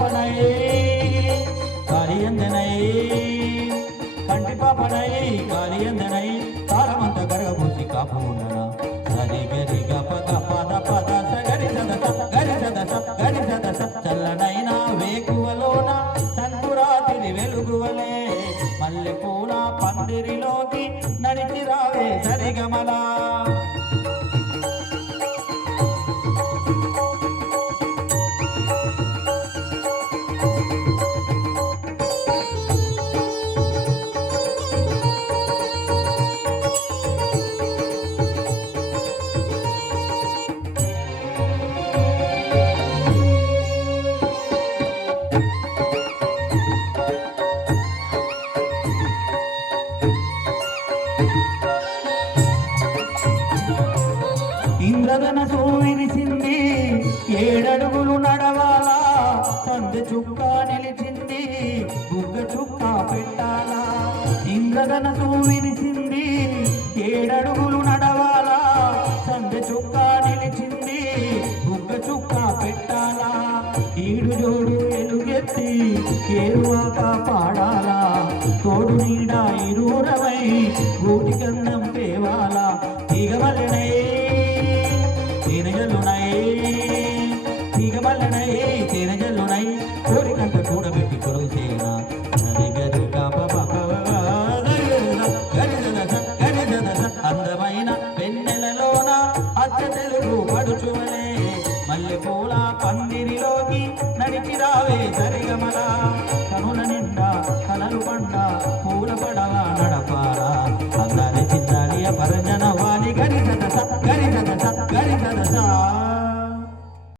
పాపనై కాళియందనై కంటి పాపనై కాళియందనై తారమంత గరగబూసి కాపుండనా సరి గరి గప గపద పద సగరి సదస గరి సదస గరి సదస చల్లనైనా వేకువలోన సంకురాతిరి వెలుగువలే మల్లె పూల పందిరిలోకి నడిచి రావే సరిగమలా ఇంద్రధనసు విరిసింది ఏడడుగులు నడవాలా సందె చుక్క నిలిచింది బుగ్గ చుక్క పెట్టాలా ఇంద్రధనసు విరిసింది ఏడడుగులు నడవాలా సందె చుక్క నిలిచింది బుగ్గ చుక్క పెట్టాలా ఈడు జోడు ఎలుగెత్తి ఏరువాక పాడ